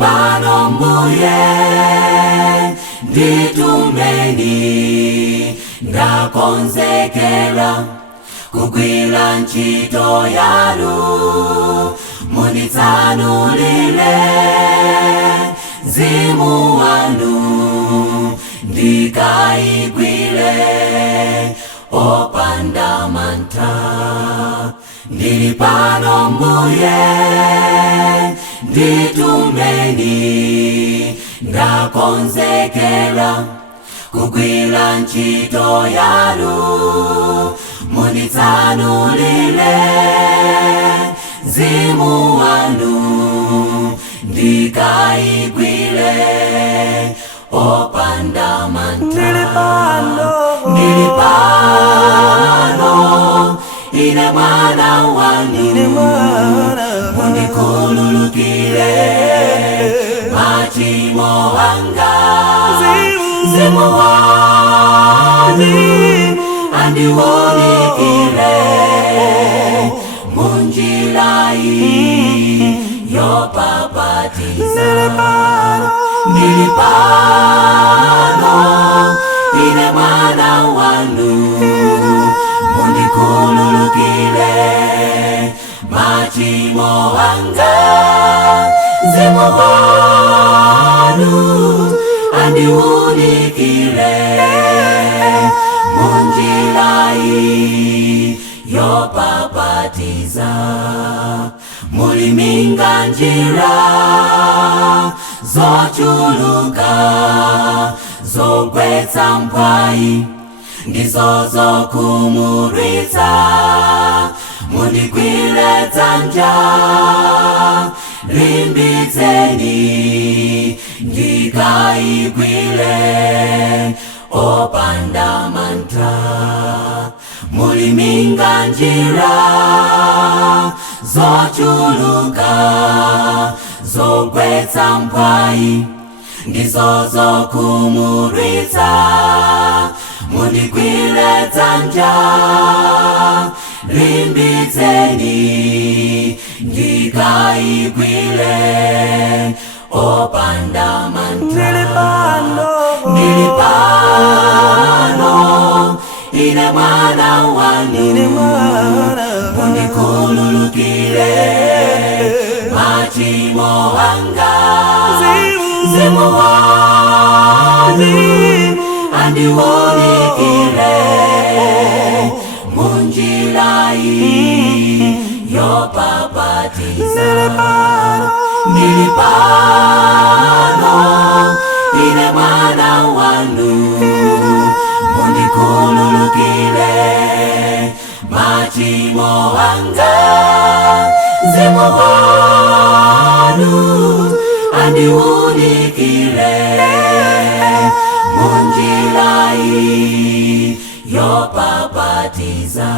Ndilipano mbuye nditumeni, ndakonzekera kugwira ntchito yanu. Munditsanulire mzimu wanu, ndikaigwire opanda mantha. Ndilipano mbuye nditumeni, ndakonzekera kugwira ntchito yanu. Munditsanulire mzimu wanu, ndikaigwire opanda mantha. Ndilipano ine mwana wanu, mundikhululukire machimo anga. Mzimu wanu andiwunikire munjira yopapatiza. Ndilipano ine mwana wanu, mundikhululukire machimo anga. Mzimu wanu andiwunikire munjira yopapatiza. Muliminga njira zochuluka zogwetsa mpwayi, ndizo zokumudwitsa. Mundigwire dzanja limbitseni, ndikaigwire opanda mantha. Muliminga njira zochuluka zogwetsa mpwayi, ndizo zokumudwitsa. Mundigwire dzanja limbitseni, ndikaigwire opanda mantha. Ndilipano ine mwana wanu, mundikhululukire machimo anga. Mzimu wanu andiwunikire munjira yopapatiza. Ndilipano ine mwana wanu, mundikhululukire machimo anga. Mzimu wanu andiwunikire munjira yopapatiza.